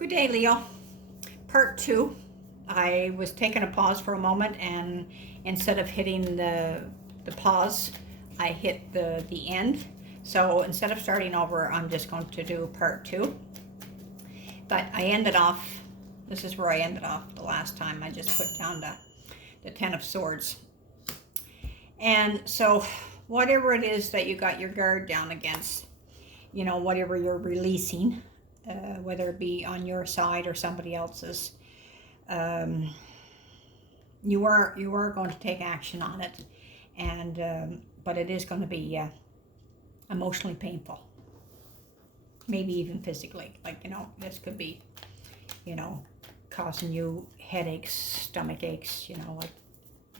Good day, Leo. Part 2. I was taking a pause for a moment, and instead of hitting the pause, I hit the end. So instead of starting over, I'm just going to do part 2. But I ended off, this is where I ended off the last time. I just put down the Ten of Swords. And so whatever it is that you got your guard down against, you know, whatever you're releasing, whether it be on your side or somebody else's, you are going to take action on it, and but it is going to be emotionally painful, maybe even physically. Like, you know, this could be, you know, causing you headaches, stomach aches, you know, like,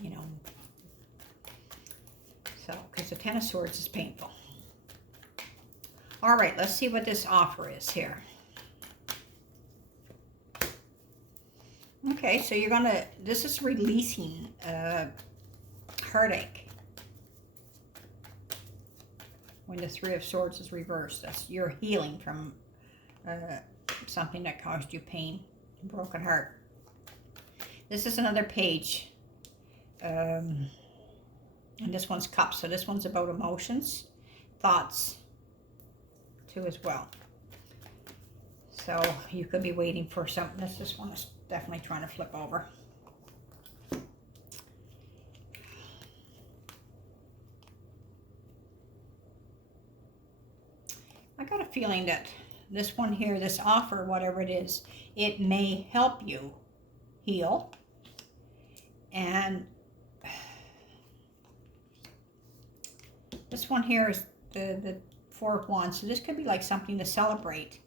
you know. So, because the Ten of Swords is painful. All right, let's see what this offer is here. Okay, so you're gonna, this is releasing heartache. When the Three of Swords is reversed, that's you're healing from something that caused you pain, broken heart. This is another page, and this one's cups, so this one's about emotions, thoughts, too, as well. So you could be waiting for something. This one is definitely trying to flip over. I got a feeling that this one here, this offer, whatever it is, it may help you heal. And this one here is the Four of Wands, so this could be like something to celebrate.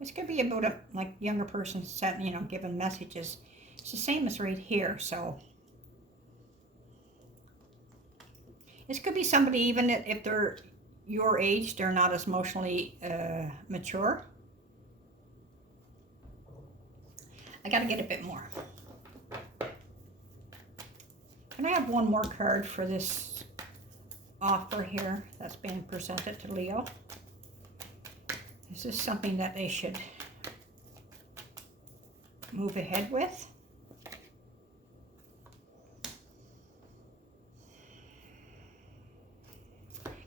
This could be about a like younger person setting, you know, giving messages. It's the same as right here. So this could be somebody, even if they're your age, they're not as emotionally mature. I got to get a bit more. Can I have one more card for this offer here that's being presented to Leo? Is this something that they should move ahead with?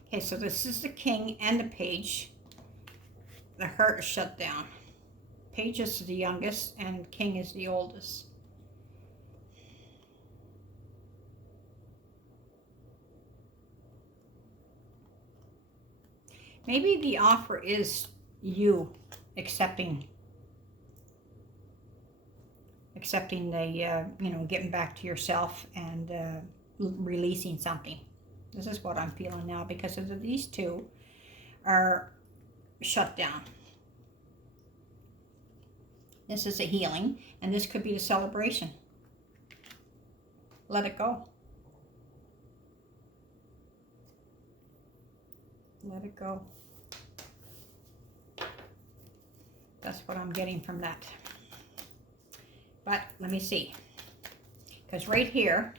Okay, so this is the King and the Page. The heart is shut down. Page is the youngest and King is the oldest. Maybe the offer is you accepting the, you know, getting back to yourself and releasing something. This is what I'm feeling now, because of these two are shut down. This is a healing, and this could be the celebration. Let it go. Let it go. That's what I'm getting from that. But let me see. Because right here,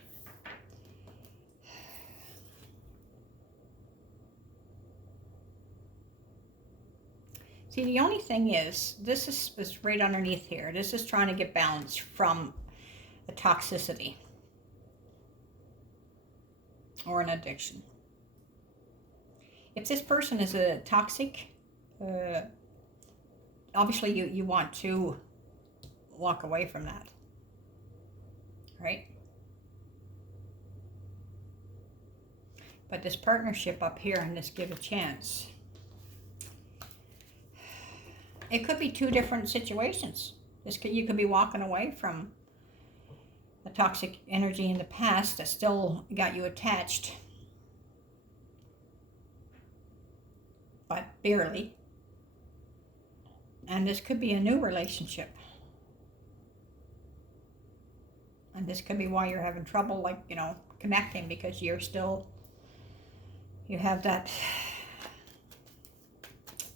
see, the only thing is, this is right underneath here. This is trying to get balance from a toxicity or an addiction. If this person is a toxic, obviously you want to walk away from that, right? But this partnership up here and this give a chance, it could be two different situations. You could be walking away from a toxic energy in the past that still got you attached, but barely. And this could be a new relationship. And this could be why you're having trouble, like, you know, connecting, because you're still, you have that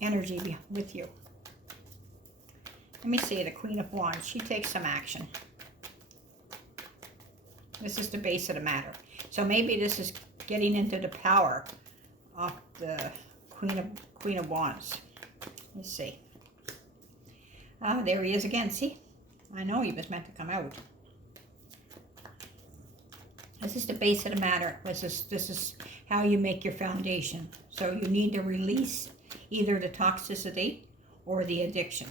energy with you. Let me see, the Queen of Wands, she takes some action. This is the base of the matter. So maybe this is getting into the power of the Queen of Wands. Let's see. There he is again. See, I know he was meant to come out. This is the base of the matter. This is how you make your foundation. So you need to release either the toxicity or the addiction.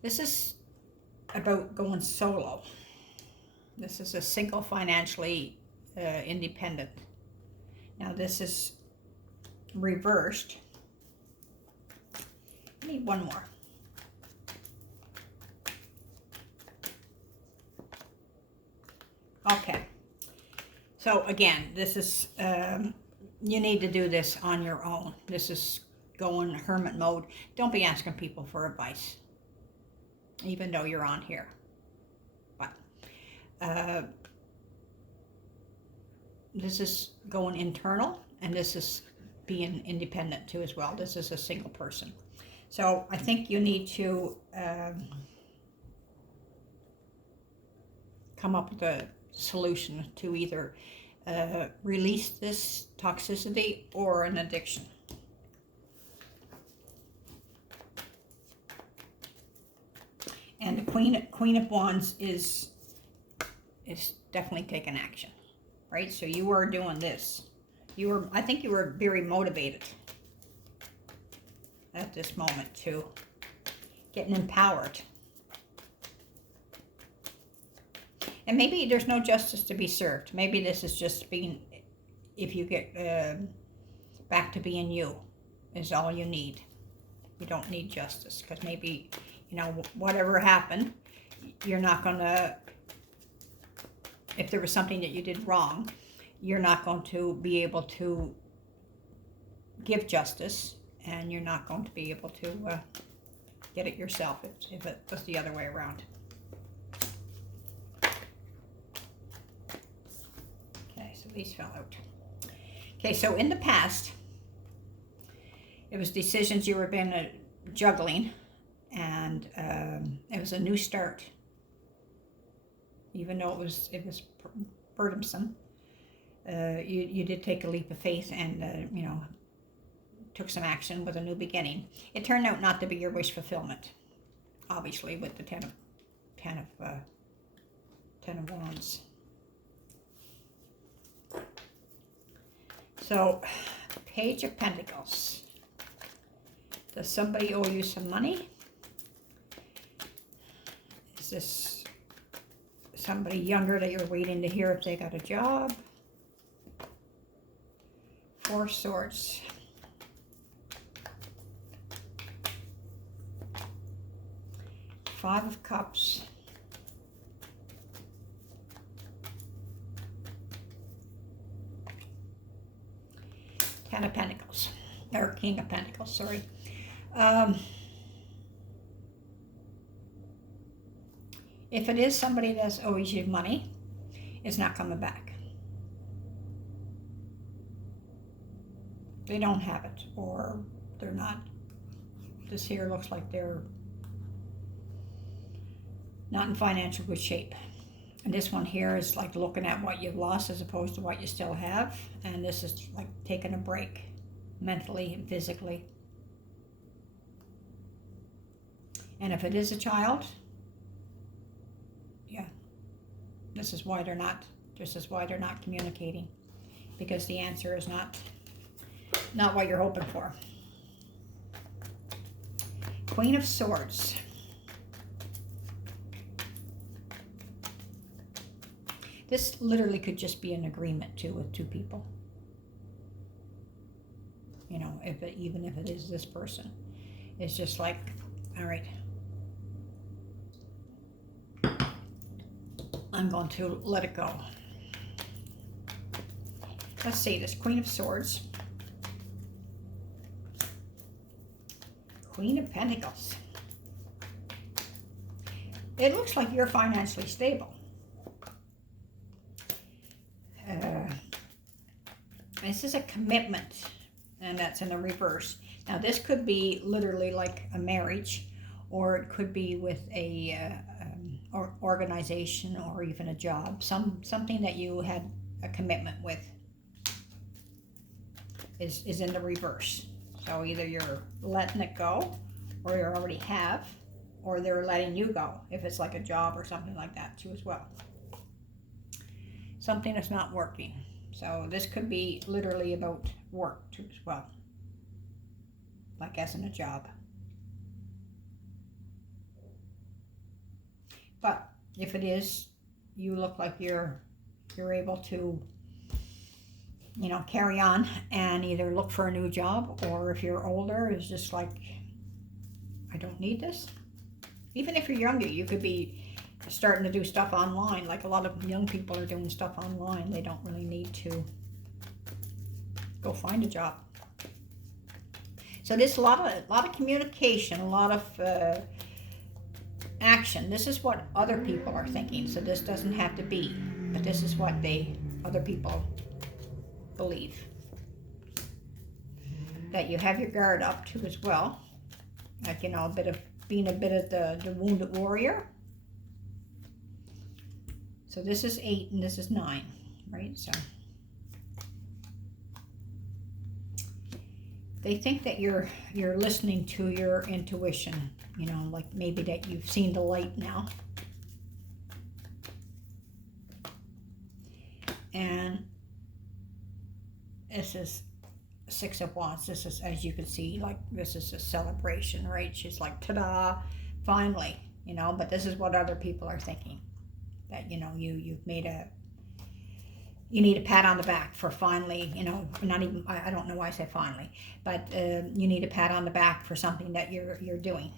This is about going solo. This is a single, financially independent. Now this is reversed. I need one more. Okay. So again, this is, you need to do this on your own. This is going hermit mode. Don't be asking people for advice, even though you're on here. But this is going internal, and this is being independent too as well. This is a single person. So I think you need to come up with a solution to either release this toxicity or an addiction. And the Queen of Wands is definitely taking action, right? So you are doing this. I think you were very motivated at this moment to getting empowered. And maybe there's no justice to be served. Maybe this is just being, if you get back to being you, is all you need. You don't need justice, because maybe, you know, whatever happened, you're not going to, if there was something that you did wrong, you're not going to be able to give justice, and you're not going to be able to get it yourself if it was the other way around. Okay, so these fell out. Okay, so in the past, it was decisions you were been juggling, and it was a new start. Even though it was burdensome, you did take a leap of faith and you know, took some action with a new beginning. It turned out not to be your wish fulfillment, obviously, with the Ten of Wands. So, Page of Pentacles. Does somebody owe you some money? Is this somebody younger that you're waiting to hear if they got a job? Four Swords. Five of Cups. Ten of Pentacles. Or King of Pentacles, sorry. If it is somebody that owes you money, it's not coming back. They don't have it, or they're not. This here looks like they're not in financial good shape. And this one here is like looking at what you've lost as opposed to what you still have. And this is like taking a break, mentally and physically. And if it is a child, yeah, this is why they're not communicating, because the answer is not what you're hoping for. Queen of Swords. This literally could just be an agreement too with two people. You know, even if it is this person, it's just like, all right, I'm going to let it go. Let's see, this Queen of Swords. Queen of Pentacles. It looks like you're financially stable. This is a commitment, and that's in the reverse. Now, this could be literally like a marriage, or it could be with a or organization or even a job, something that you had a commitment with is in the reverse. So either you're letting it go, or you already have, or they're letting you go, if it's like a job or something like that too as well. Something that's not working. So this could be literally about work too as well, like as in a job. But if it is, you look like you're able to, you know, carry on and either look for a new job, or if you're older, it's just like, I don't need this. Even if you're younger, you could be starting to do stuff online. Like a lot of young people are doing stuff online. They don't really need to go find a job. So there's a lot of communication, a lot of action. This is what other people are thinking. So this doesn't have to be, but this is what other people believe. That you have your guard up too as well. Like, you know, being a bit of the wounded warrior. So this is 8 and this is 9, right? So they think that you're listening to your intuition, you know, like maybe that you've seen the light now. And this is 6 of Wands. This is, as you can see, like this is a celebration, right? She's like, ta-da, finally, you know. But this is what other people are thinking, that, you know, you've made you need a pat on the back for finally, you know, not even, I don't know why I say finally, but you need a pat on the back for something that you're doing.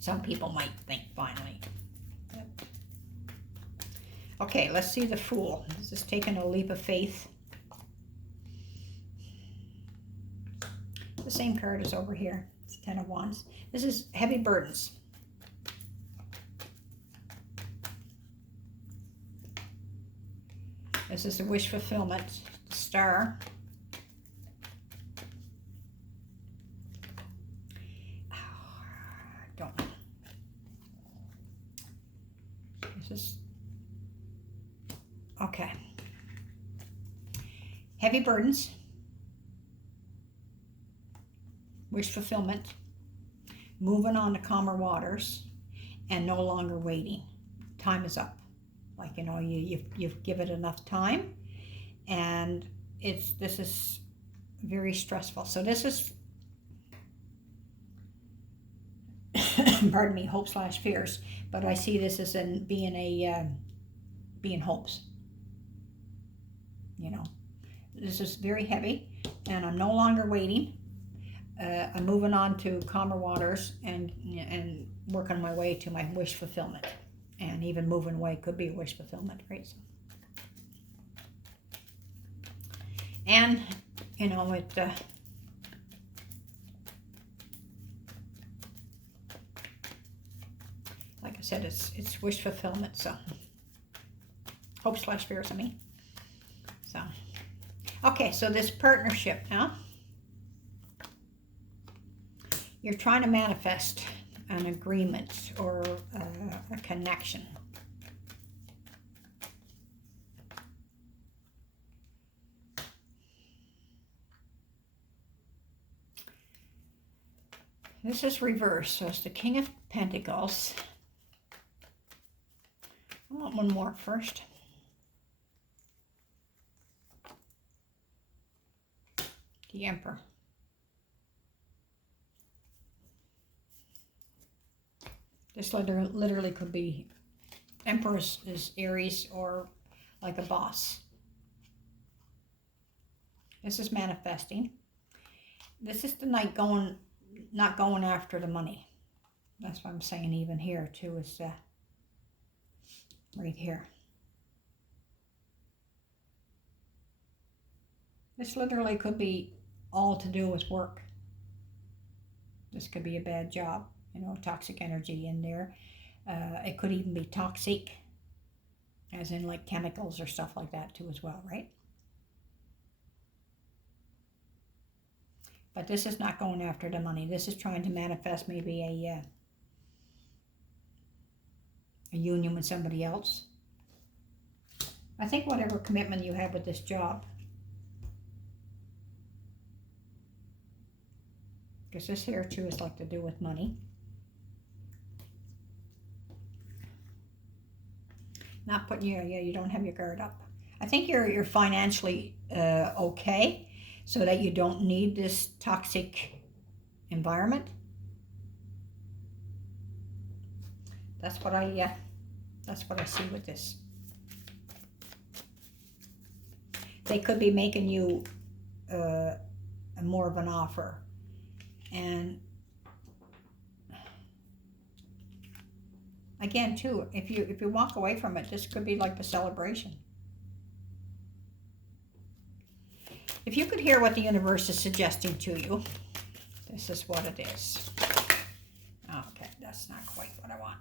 Some people might think finally. Okay, let's see the Fool. This is taking a leap of faith. The same card is over here. It's 10 of Wands. This is heavy burdens. This is the wish fulfillment, the Star. Don't know. This is okay. Heavy burdens, wish fulfillment, moving on to calmer waters, and no longer waiting. Time is up. Like, you know, you've given it enough time, and this is very stressful. So this is, pardon me, hope/fears. But I see this as in being hopes. You know, this is very heavy, and I'm no longer waiting. I'm moving on to calmer waters and working my way to my wish fulfillment. And even moving away could be a wish fulfillment, right? So, and, you know, like I said, it's wish fulfillment. So hope/fears, I mean. So, okay, so this partnership now, you're trying to manifest an agreement or a connection. This is reverse, so it's the King of Pentacles. I want one more first. The Emperor. This literally could be, Emperor is Aries, or like a boss. This is manifesting. This is the Knight not going after the money. That's what I'm saying even here too, is right here. This literally could be all to do with work. This could be a bad job. You know, toxic energy in there. It could even be toxic, as in like chemicals or stuff like that too as well, right? But this is not going after the money. This is trying to manifest maybe a union with somebody else. I think whatever commitment you have with this job, because this here too is like to do with money. Not putting you don't have your guard up. I think you're financially okay, so that you don't need this toxic environment. That's what I see with this. They could be making you more of an offer, and again too, if you walk away from it, this could be like the celebration. If you could hear what the universe is suggesting to you, this is what it is. Okay, that's not quite what I want.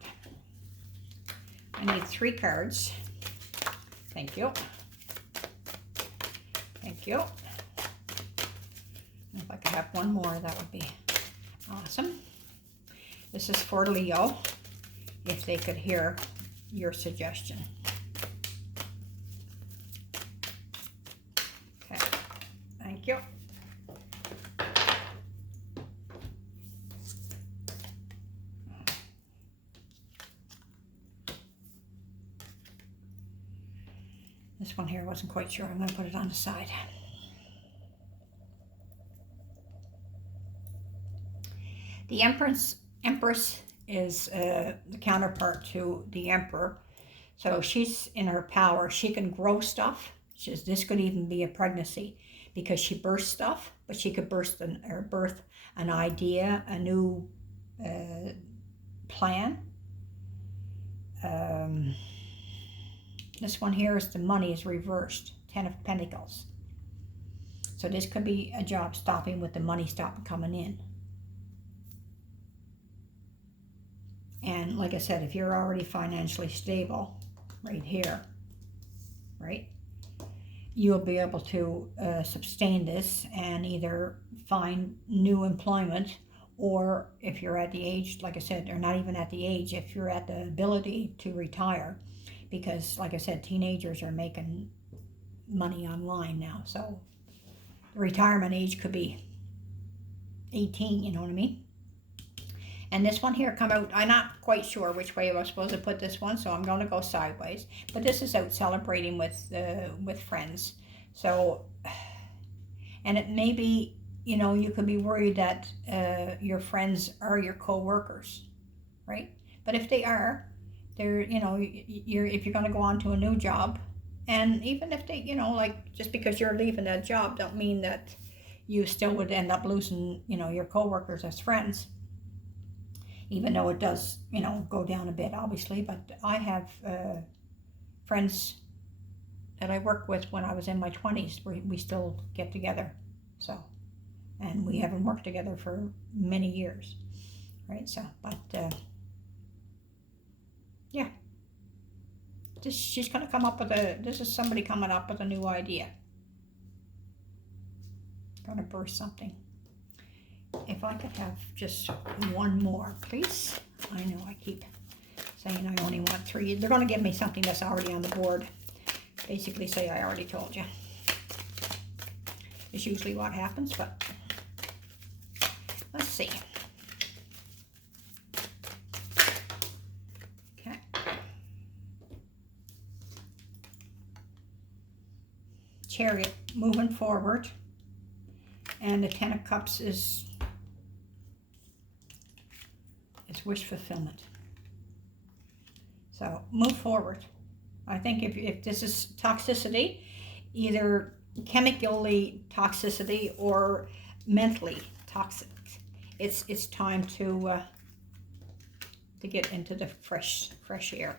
I need 3 cards. Thank you. Thank you. If I could have one more, that would be awesome. This is for Leo, if they could hear your suggestion. Okay, thank you. This one here, I wasn't quite sure. I'm going to put it on the side. The Empress is the counterpart to the Emperor. So she's in her power. She can grow stuff. This could even be a pregnancy, because she births stuff, but she could birth an idea, a new plan. This one here is the money is reversed, 10 of Pentacles. So this could be a job stopping with the money stopping coming in. And like I said, if you're already financially stable, right here, right, you'll be able to sustain this and either find new employment, or if you're at the age, like I said, or not even at the age, if you're at the ability to retire, because like I said, teenagers are making money online now, so the retirement age could be 18, you know what I mean? And this one here come out, I'm not quite sure which way I was supposed to put this one, so I'm going to go sideways. But this is out celebrating with friends. So, and it may be, you know, you could be worried that your friends are your co-workers, right? But if they are, they're, you know, if you're going to go on to a new job, and even if they, you know, like, just because you're leaving that job, don't mean that you still would end up losing, you know, your co-workers as friends. Even though it does, you know, go down a bit, obviously. But I have friends that I worked with when I was in my 20s. We still get together. So, and we haven't worked together for many years, right? So, but yeah. She's going to come up with this is somebody coming up with a new idea. Going to burst something. If I could have just one more, please. I know I keep saying I only want 3. They're going to give me something that's already on the board. Basically say I already told you. It's usually what happens, but let's see. Okay. Chariot, moving forward. And the 10 of Cups is wish fulfillment. So move forward. I think if this is toxicity, either chemically toxicity or mentally toxic, it's time to get into the fresh air,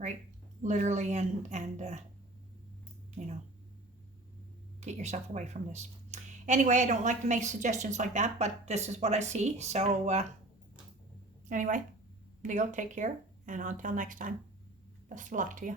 right? Literally and you know, get yourself away from this. Anyway, I don't like to make suggestions like that, but this is what I see. So anyway, Leo, take care, and until next time, best of luck to you.